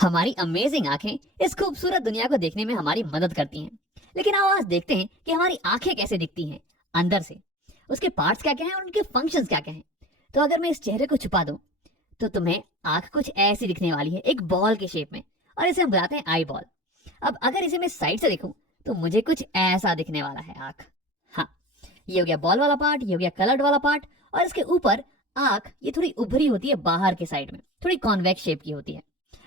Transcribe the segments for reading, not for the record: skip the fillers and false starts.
हमारी अमेजिंग आंखें इस खूबसूरत दुनिया को देखने में हमारी मदद करती हैं। लेकिन आओ आज देखते हैं कि हमारी आंखें कैसे दिखती हैं अंदर से। उसके पार्ट्स क्या क्या हैं और उनके फंक्शंस क्या क्या हैं। तो अगर मैं इस चेहरे को छुपा दूं तो तुम्हें आंख कुछ ऐसी दिखने वाली है, एक बॉल के शेप में, और इसे हम बुलाते हैं आई बॉल। अब अगर इसे मैं साइड से देखूं तो मुझे कुछ ऐसा दिखने वाला है आंख। हाँ, ये हो गया बॉल वाला पार्ट, ये हो गया कलर्ड वाला पार्ट, और इसके ऊपर आंख ये थोड़ी उभरी होती है बाहर के साइड में, थोड़ी कॉन्वेक्स शेप की होती है।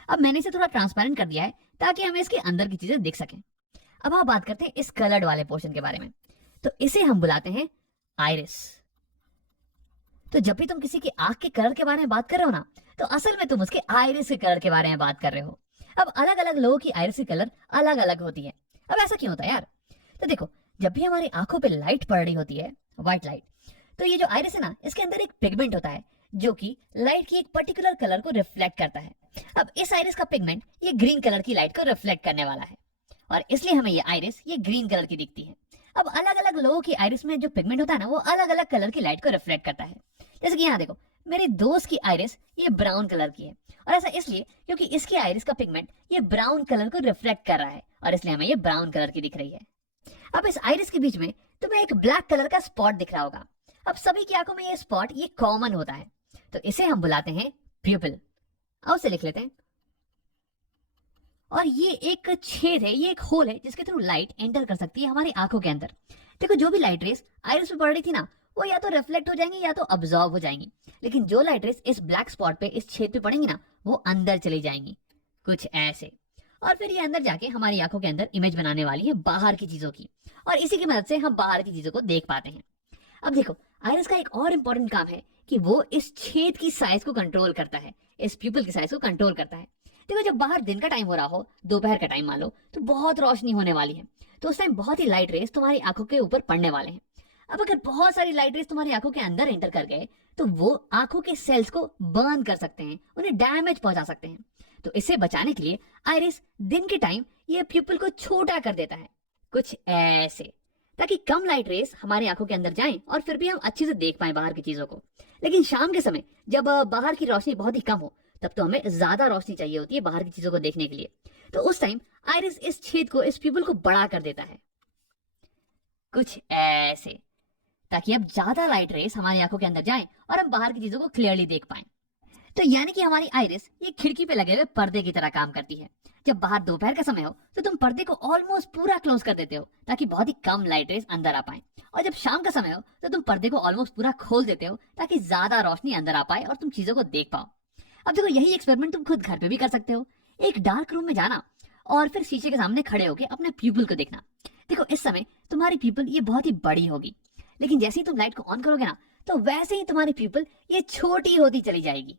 अब मैंने इसे थोड़ा ट्रांसपेरेंट कर दिया है ताकि हमें इसके अंदर की चीजें दिख सकें। अब आप बात करते हैं इस कलर्ड वाले पोर्शन के बारे में। तो इसे हम बुलाते हैं आइरिस। तो जब भी तुम किसी की आंख के कलर के बारे में बात कर रहे हो ना, तो असल में तुम उसके आइरिस के कलर के बारे में बात कर रहे हो। अब अलग अलग लोगों की आइरिस की कलर अलग अलग होती है। अब ऐसा क्यों होता है यार? तो देखो, जब भी हमारी आंखों पे लाइट पड़ रही होती है, व्हाइट लाइट, तो ये जो आइरिस है ना, इसके अंदर एक पिगमेंट होता है जो कि लाइट की एक पर्टिकुलर कलर को रिफ्लेक्ट करता है। अब इस आइरिस का पिगमेंट ये ग्रीन कलर की लाइट को रिफ्लेक्ट करने वाला है, और इसलिए हमें ये आइरिस ये ग्रीन कलर की दिखती है। अब अलग अलग लोगों की आइरिस में जो पिगमेंट होता है ना, वो अलग अलग कलर की लाइट को रिफ्लेक्ट करता है। जैसे कि यहाँ देखो, मेरे दोस्त की आइरिस ये ब्राउन कलर की है, और ऐसा इसलिए क्योंकि इसकी आइरिस का पिगमेंट ये ब्राउन कलर को रिफ्लेक्ट कर रहा है, और इसलिए हमें ये ब्राउन कलर की दिख रही है। अब इस आइरिस के बीच में तुम्हें एक ब्लैक कलर का स्पॉट दिख रहा होगा। अब सभी की आंखों में ये स्पॉट ये कॉमन होता है, तो इसे हम बुलाते हैं प्यूपिल। आओ उसे लिख लेते हैं। और ये एक छेद है, ये एक होल है जिसके थ्रू लाइट एंटर कर सकती है हमारी आंखों के अंदर। देखो, जो भी लाइट रेस आइरिस पे पड़ रही थी ना, वो या तो रिफ्लेक्ट हो जाएंगी या तो अब्सॉर्ब हो जाएंगी। लेकिन जो लाइट रेस इस ब्लैक स्पॉट पे, इस छेद पे पड़ेंगी ना, वो अंदर चली जाएंगी, कुछ ऐसे। और फिर ये अंदर जाके हमारी आंखों के अंदर इमेज बनाने वाली है बाहर की चीजों की, और इसी की मदद से हम बाहर की चीजों को देख पाते हैं। अब देखो, आइरिस का एक और इंपॉर्टेंट काम है कि वो इस छेद की साइज को कंट्रोल करता है, इस प्यूपिल की साइज को कंट्रोल करता है। देखो, जब बाहर दिन का टाइम हो रहा हो, दोपहर का टाइम मान लो, तो बहुत रोशनी होने वाली है, तो उस टाइम बहुत ही लाइट रेस तुम्हारी आंखों के ऊपर पड़ने वाले हैं। अब अगर बहुत सारी लाइट रेस तुम्हारी आंखों के अंदर एंटर कर गए, तो वो आंखों के सेल्स को बर्न कर सकते हैं, उन्हें डैमेज पहुंचा सकते हैं। तो इसे बचाने के लिए आइरिस दिन के टाइम ये प्यूपिल को छोटा कर देता है, कुछ ऐसे, ताकि कम लाइट रेस हमारी आंखों के अंदर जाएं और फिर भी हम अच्छे से देख पाएं बाहर की चीजों को। लेकिन शाम के समय जब बाहर की रोशनी बहुत ही कम हो, तब तो हमें ज्यादा रोशनी चाहिए होती है बाहर की चीजों को देखने के लिए। तो उस टाइम आइरिस इस छेद को, इस प्यूपिल को बड़ा कर देता है, कुछ ऐसे, ताकि अब ज्यादा लाइट रेस हमारी आंखों के अंदर जाएं और हम बाहर की चीजों को क्लियरली देख पाएं। तो यानी कि हमारी आइरिस ये खिड़की पे लगे हुए पर्दे की तरह काम करती है। जब बाहर दोपहर का समय हो तो तुम पर्दे को ऑलमोस्ट पूरा क्लोज कर देते हो, ताकि बहुत ही कम लाइट रेस अंदर आ पाए। और जब शाम का समय हो तो तुम पर्दे को ऑलमोस्ट पूरा खोल देते हो, ताकि ज्यादा रोशनी अंदर आ पाए और तुम चीजों को देख पाओ। अब देखो, यही एक्सपेरिमेंट तुम खुद घर पे भी कर सकते हो। एक डार्क रूम में जाना और फिर शीशे के सामने खड़े होकर अपने प्यूपिल को देखना। देखो, इस समय तुम्हारी प्यूपिल ये बहुत ही बड़ी होगी, लेकिन जैसे ही तुम लाइट को ऑन करोगे ना, तो वैसे ही तुम्हारी प्यूपिल ये छोटी होती चली जाएगी।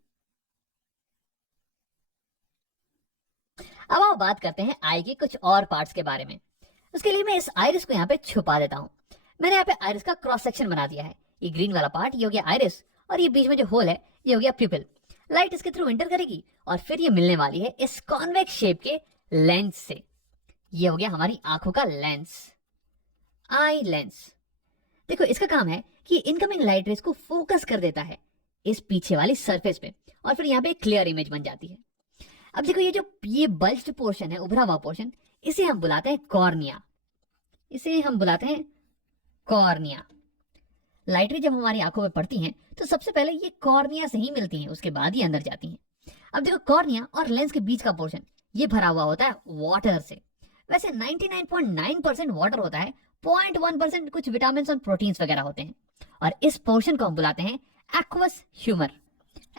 अब आप बात करते हैं आई के कुछ और पार्ट्स के बारे में। उसके लिए मैं इस आइरिस को यहाँ पे छुपा देता हूँ। मैंने यहाँ पे आइरिस का क्रॉस सेक्शन बना दिया है। ये ग्रीन वाला पार्ट ये हो गया आइरिस, और ये बीच में जो होल है ये हो गया प्यूपिल। लाइट इसके थ्रू एंटर करेगी और फिर ये मिलने वाली है इस कॉन्वेक्स शेप के लेंस से। ये हो गया हमारी आंखों का लेंस, आई लेंस। देखो, इसका काम है कि इनकमिंग लाइट रेस को फोकस कर देता है इस पीछे वाली सरफेस पे, और फिर यहाँ पे क्लियर इमेज बन जाती है। अब देखो, ये बल्ज्ड पोर्शन है, उभरा हुआ पोर्शन, इसे हम बुलाते हैं कॉर्निया। इसे हम बुलाते हैं कॉर्निया। लाइट रे जब हमारी आंखों पे पड़ती हैं तो सबसे पहले ये कॉर्निया से ही मिलती हैं, उसके बाद ही अंदर जाती हैं। अब देखो, कॉर्निया और लेंस के बीच का पोर्शन ये भरा हुआ होता है वाटर से। वैसे 99.9% वाटर होता है, 0.1% कुछ विटामिन और प्रोटीन्स वगैरह होते हैं, और इस पोर्शन को हम बुलाते हैं aqueous humour.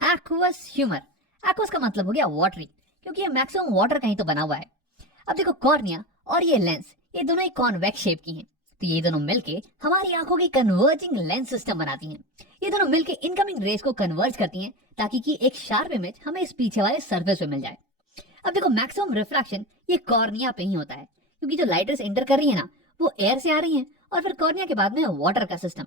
Aqueous humour, aqueous का मतलब हो गया वाटरी, क्योंकि ये मैक्सिमम वाटर का ही तो बना हुआ है। अब देखो, कॉर्निया और ये लेंस ये दोनों ही कॉन्वेक्स शेप की हैं, तो ये दोनों मिलके हमारी आंखों की कन्वर्जिंग लेंस सिस्टम बनाती हैं। ये दोनों मिलके इनकमिंग रेस को कन्वर्ज करती हैं, ताकि कि एक शार्प इमेज हमें इस पीछे वाले सरफेस पे मिल जाए। अब देखो, मैक्सिमम रिफ्रैक्शन ये कॉर्निया पे ही होता है, क्योंकि जो लाइट रेस एंटर कर रही है ना, वो एयर से आ रही है, और फिर कॉर्निया के बाद में वाटर का सिस्टम।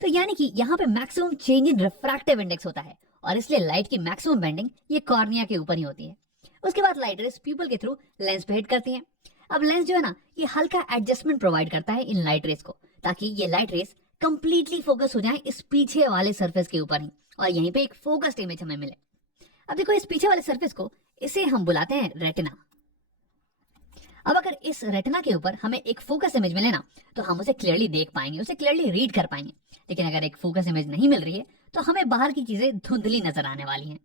तो यानी कि यहाँ पे maximum change in refractive index होता है, और इसलिए लाइट की मैक्सिमम बेंडिंग ये कॉर्निया के ऊपर ही होती है। उसके बाद लाइट रेस प्यूपिल के थ्रू लेंस पे हिट करती है। अब लेंस जो है ना, ये हल्का एडजस्टमेंट प्रोवाइड करता है इन लाइट रेस को, ताकि ये लाइट रेस कंप्लीटली फोकस हो जाए इस पीछे वाले सरफेस के ऊपर ही, और यहीं पे एक फोकस्ड इमेज हमें मिले। अब देखो, इस पीछे वाले सरफेस को इसे हम बुलाते हैं रेटिना। अब अगर इस रेटिना के ऊपर हमें एक फोकस इमेज मिले ना, तो हम उसे क्लियरली देख पाएंगे, उसे क्लियरली रीड कर पाएंगे। लेकिन अगर एक फोकस इमेज नहीं मिल रही है तो हमें बाहर की चीजें धुंधली नजर आने वाली हैं।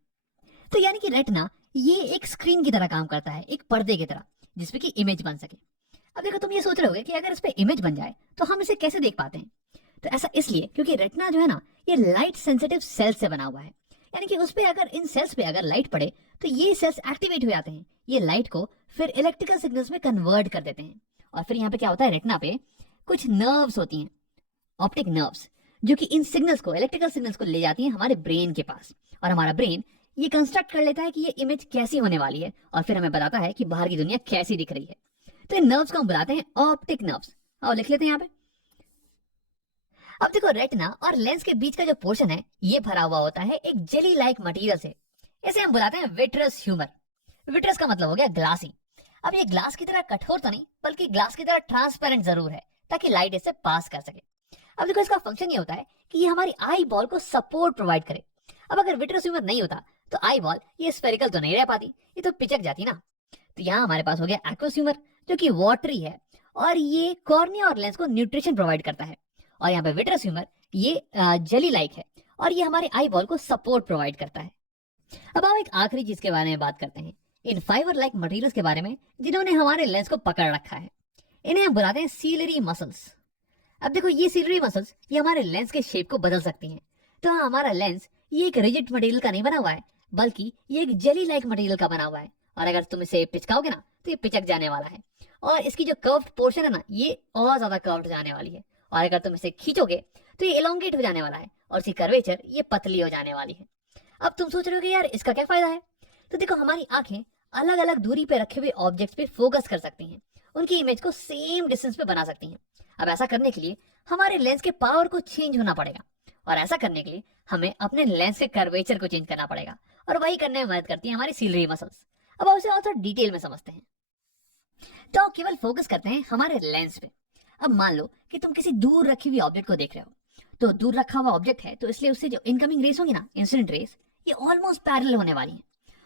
तो यानी कि रेटिना ये एक स्क्रीन की तरह काम करता है, एक पर्दे की तरह, जिसपे की इमेज बन सके। अब देखो, तुम ये सोच रहे होगे कि अगर इस पे इमेज बन जाए तो हम इसे कैसे देख पाते हैं। तो ऐसा इसलिए क्योंकि रेटिना जो है ना, ये लाइट सेंसिटिव सेल्स से बना हुआ है। यानी कि उस पे अगर इन सेल्स पे अगर लाइट पड़े तो ये सेल्स एक्टिवेट हो जाते हैं, ये लाइट को फिर इलेक्ट्रिकल सिग्नल्स में कन्वर्ट कर देते हैं। और फिर यहाँ पे क्या होता है, रेटिना पे कुछ नर्व्स होती हैं, ऑप्टिक नर्व्स, जो कि इन सिग्नल्स को, इलेक्ट्रिकल सिग्नल्स को ले जाती हैं हमारे ब्रेन के पास। और हमारा ब्रेन ये कंस्ट्रक्ट कर लेता है कि ये इमेज कैसी होने वाली है, और फिर हमें बताता है कि बाहर की दुनिया कैसी दिख रही है। तो इन नर्व्स को हम बुलाते हैं ऑप्टिक नर्व्स। और लिख लेते हैं यहाँ पे। अब देखो, रेटिना और लेंस के बीच का जो पोर्शन है ये भरा हुआ होता है एक जेली लाइक मटेरियल से। इसे हम बुलाते हैं विट्रस ह्यूमर। विट्रस का मतलब हो गया ग्लासी। अब ये ग्लास की तरह कठोर तो नहीं, बल्कि ग्लास की तरह ट्रांसपेरेंट जरूर है, ताकि लाइट इससे पास कर सके। अब देखो, इसका फंक्शन ये होता है कि ये हमारी आई बॉल को सपोर्ट प्रोवाइड करे। अब अगर विट्रस ह्यूमर नहीं होता तो आई बॉल ये स्फेरिकल तो नहीं रह पाती, ये तो पिचक जाती ना। तो यहाँ हमारे पास हो गया एक्वस ह्यूमर, जो कि वाटरी है, और ये कॉर्निया और लेंस को न्यूट्रिशन प्रोवाइड करता है। और यहाँ पे विट्रस ह्यूमर ये जेली लाइक है, और ये हमारे आई बॉल को सपोर्ट प्रोवाइड करता है। अब हम एक आखिरी चीज के बारे में बात करते हैं, इन फाइबर लाइक मटेरियल्स के बारे में जिन्होंने हमारे लेंस को पकड़ रखा है। इन्हें हम बुलाते हैं सीलरी मसल्स। अब देखो, ये सीलरी मसल्स ये हमारे लेंस के शेप को बदल सकती हैं। तो हाँ, हमारा लेंस ये एक रिजिड मटेरियल का नहीं बना हुआ है, बल्कि ये एक जेली लाइक मटेरियल का बना हुआ है। और अगर तुम इसे पिचकाओगे ना तो ये पिचक जाने वाला है, और इसकी जो कर्व्ड पोर्शन है ना, ये और ज्यादा कर्व्ड जाने वाली है। और अगर तुम इसे खींचोगे तो ये एलोंगेट हो जाने वाला है, और इसकी कर्वेचर ये पतली हो जाने वाली है। अब तुम सोच रहे हो कि यार इसका क्या फायदा है। तो देखो, हमारी आंखें अलग अलग दूरी पे रखे हुए ऑब्जेक्ट्स पे फोकस कर सकती हैं, उनकी इमेज को सेम डिस्टेंस पे बना सकती हैं। अब ऐसा करने के लिए हमारे लेंस के पावर को चेंज होना पड़ेगा, और ऐसा करने के लिए हमें अपने लेंस के कर्वेचर को चेंज करना पड़ेगा, और वही करने में मदद करती है हमारी सीलरी मसल्स। अब उसे और थोड़ा डिटेल में समझते हैं। तो केवल फोकस करते हैं हमारे लेंस पे। अब मान लो कि तुम किसी दूर रखी हुई ऑब्जेक्ट को देख रहे हो। तो दूर रखा हुआ ऑब्जेक्ट है, तो इसलिए उससे जो इनकमिंग रेस होंगी ना, इंसिडेंट रेस, ये ऑलमोस्ट पैरेलल होने वाली है।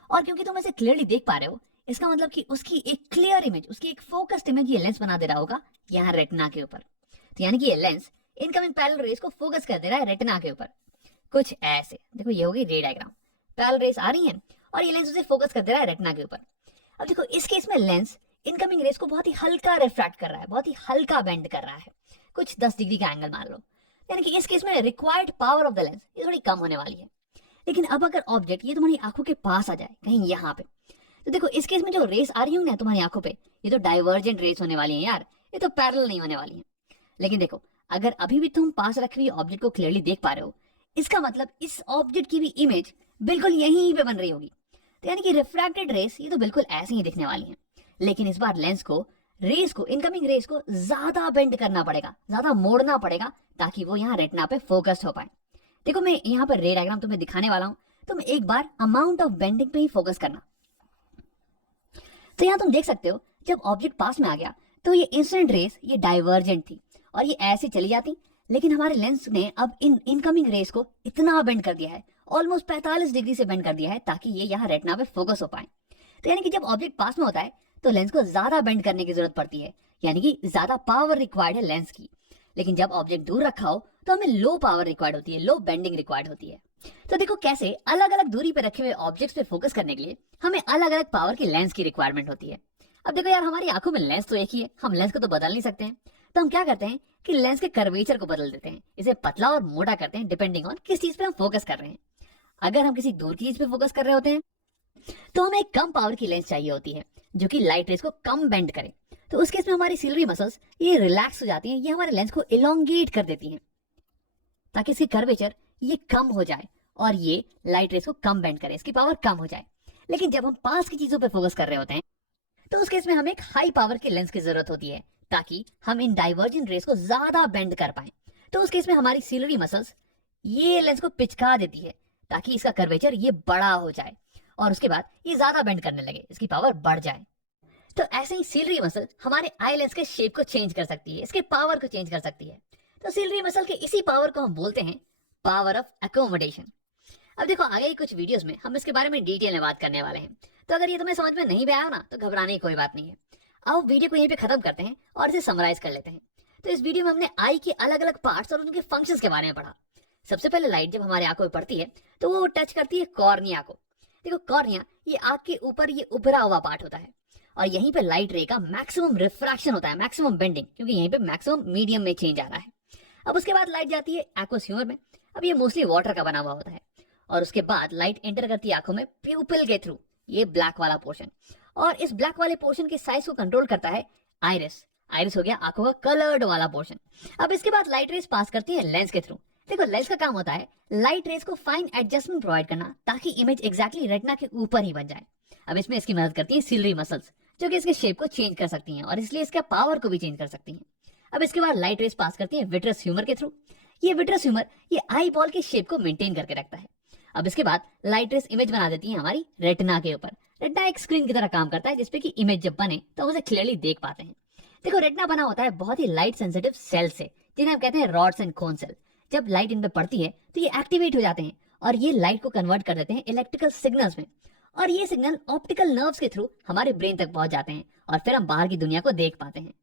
और क्योंकि तुम इसे क्लियरली देख पा रहे हो, इसका मतलब कि उसकी एक क्लियर इमेज, उसकी एक फोकस्ड इमेज ये लेंस बना दे रहा होगा यहाँ रेटिना के ऊपर। तो यानी कि ये लेंस इनकमिंग पैरेलल रेस को फोकस कर दे रहा है रेटिना के ऊपर, कुछ ऐसे। देखो, ये हो गई रे डायग्राम, पैरेलल रेस आ रही है और ये लेंस उसे फोकस कर दे रहा है रेटिना के ऊपर। अब देखो, इस केस में लेंस इनकमिंग रेस को बहुत ही हल्का रिफ्रैक्ट कर रहा है, बहुत ही हल्का बेंड कर रहा है, कुछ 10 डिग्री का एंगल मान लो। यानी कि इस केस में required power of the lens ये थोड़ी कम होने वाली है। लेकिन अब अगर ऑब्जेक्ट ये तुम्हारी आंखों के पास आ जाए, कहीं यहाँ पे, तो देखो इस केस में जो रेस आ रही होंगी ना तुम्हारी आंखों पे, ये तो डाइवर्जेंट रेस होने वाली है यार, ये तो पैरेलल नहीं होने वाली है। लेकिन देखो, अगर अभी भी तुम पास रखे हुए ऑब्जेक्ट को क्लियरली देख पा रहे हो, इसका मतलब इस ऑब्जेक्ट की भी इमेज बिल्कुल यहीं पे बन रही होगी। तो यानी कि रिफ्रैक्टेड रेस ये तो बिल्कुल ऐसे ही दिखने वाली है। लेकिन इस बार लेंस को, रेस को, इनकमिंग रेस को ज्यादा बेंड करना पड़ेगा, ज्यादा मोड़ना पड़ेगा, ताकि वो यहाँ रेटिना पे फोकस्ड हो पाए। देखो, मैं यहाँ पर रे डायग्राम तुम्हें दिखाने वाला हूँ, तुम एक बार अमाउंट ऑफ बेंडिंग पे ही फोकस करना। तो यहाँ तुम देख सकते हो, जब ऑब्जेक्ट पास में आ गया तो ये इंसिडेंट रेस ये डाइवर्जेंट थी और ये ऐसे चली जाती। लेकिन हमारे लेंस ने अब इन इनकमिंग रेस को इतना बेंड कर दिया है, ऑलमोस्ट 45 डिग्री से बेंड कर दिया है, ताकि ये यहाँ रेटिना पे फोकस हो पाए। तो यानी कि जब ऑब्जेक्ट पास में होता है तो लेंस को ज्यादा बेंड करने की जरूरत पड़ती है, यानी कि ज्यादा पावर रिक्वायर्ड है लेंस की। लेकिन जब ऑब्जेक्ट दूर रखा हो तो हमें लो पावर रिक्वायर्ड होती है, लो बेंडिंग रिक्वायर्ड होती है। तो देखो कैसे अलग अलग दूरी पे रखे हुए ऑब्जेक्ट्स पे फोकस करने के लिए हमें अलग अलग पावर की लेंस की रिक्वायरमेंट होती है। अब देखो यार, हमारी आंखों में लेंस तो एक ही है, हम लेंस को तो बदल नहीं सकते हैं। तो हम क्या करते हैं कि लेंस के कर्वेचर को बदल देते हैं, इसे पतला और मोटा करते हैं, डिपेंडिंग ऑन किस चीज पे हम फोकस कर रहे हैं। अगर हम किसी दूर की चीज पे फोकस कर रहे होते हैं तो हमें एक कम पावर की लेंस चाहिए होती है, जो कि लाइट रेस को कम बेंड करे। तो उस केस में हमारी सिलरी मसल्स ये रिलैक्स हो जाती हैं, ये हमारे लेंस को इलोंगेट कर देती हैं, ताकि इसकी कर्वेचर ये कम हो जाए और ये लाइट रेस को कम बेंड करे, इसकी पावर कम हो जाए। लेकिन जब हम पास की चीजों पे फोकस कर रहे होते हैं तो उस केस में हमें एक हाई पावर की लेंस की जरूरत होती है, ताकि हम इन डाइवर्जेंट रेस को ज्यादा बेंड कर पाए। तो उस केस में हमारी सिलरी मसल्स ये लेंस को पिचका देती है, ताकि इसका कर्वेचर ये बड़ा हो जाए और उसके बाद ये ज्यादा बेंड करने लगे, इसकी पावर बढ़ जाए। तो ऐसे ही सिलरी मसल हमारे आई लेंस के शेप को चेंज कर सकती है, इसके पावर को चेंज कर सकती है। तो सिलरी मसल के इसी पावर को हम बोलते हैं पावर ऑफ एकोमोडेशन। अब देखो, आगे कुछ वीडियोस में हम इसके बारे में डिटेल में बात करने वाले हैं। तो अगर ये तुम्हें समझ में नहीं भी आया ना तो घबराने की कोई बात नहीं है। आओ वीडियो को यहीं पे खत्म करते हैं और इसे समराइज कर लेते हैं। तो इस वीडियो में हमने आई के अलग अलग पार्ट्स और उनके फंक्शंस के बारे में पढ़ा। सबसे पहले लाइट जब हमारे आंखों में पड़ती है तो वो टच करती है कॉर्निया को। देखो कॉर्निया ये आंख के ऊपर ये उभरा हुआ पार्ट होता है और यहीं पे लाइट रे का मैक्सिमम रिफ्रैक्शन होता है, मैक्सिमम बेंडिंग, क्योंकि यहीं पे मैक्सिमम मीडियम में चेंज आ रहा है। अब उसके बाद लाइट जाती है एक्वस ह्यूमर में। अब ये मोस्टली वाटर का बना हुआ होता है और उसके बाद लाइट एंटर करती है आंखों में प्यूपिल के थ्रू, ये ब्लैक वाला पोर्शन। और इस ब्लैक वाले पोर्शन के साइज को कंट्रोल करता है आइरिस। आइरिस हो गया आंखों का कलर्ड वाला पोर्शन। अब इसके बाद लाइट रेस पास करती है लेंस के थ्रू। देखो लेंस का काम होता है लाइट रेस को फाइन एडजस्टमेंट प्रोवाइड करना ताकि इमेज एग्जैक्टली रेटिना के ऊपर ही बन जाए। अब इसमें इसकी मदद करती है सिलरी मसल्स जो कि इसके शेप को चेंज कर सकती हैं और इसलिए इसका पावर को भी चेंज कर सकती हैं। अब इसके बाद लाइट रेस पास करती है विट्रस ह्यूमर के थ्रू। ये विट्रस ह्यूमर ये आई बॉल के शेप को मेंटेन करके रखता है। अब इसके बाद लाइट रेस इमेज बना देती है हमारी रेटिना के ऊपर। रेटिना एक स्क्रीन की तरह काम करता है जिसपे कि इमेज जब बने तो हम उसे क्लियरली देख पाते हैं। देखो रेटिना बना होता है बहुत ही लाइट सेंसिटिव सेल से जिन्हें हम कहते हैं रॉड्स एंड कोन सेल। जब लाइट इन पे पड़ती है तो ये एक्टिवेट हो जाते हैं और ये लाइट को कन्वर्ट कर देते हैं इलेक्ट्रिकल सिग्नल्स में और ये सिग्नल ऑप्टिकल नर्व्स के थ्रू हमारे ब्रेन तक पहुंच जाते हैं और फिर हम बाहर की दुनिया को देख पाते हैं।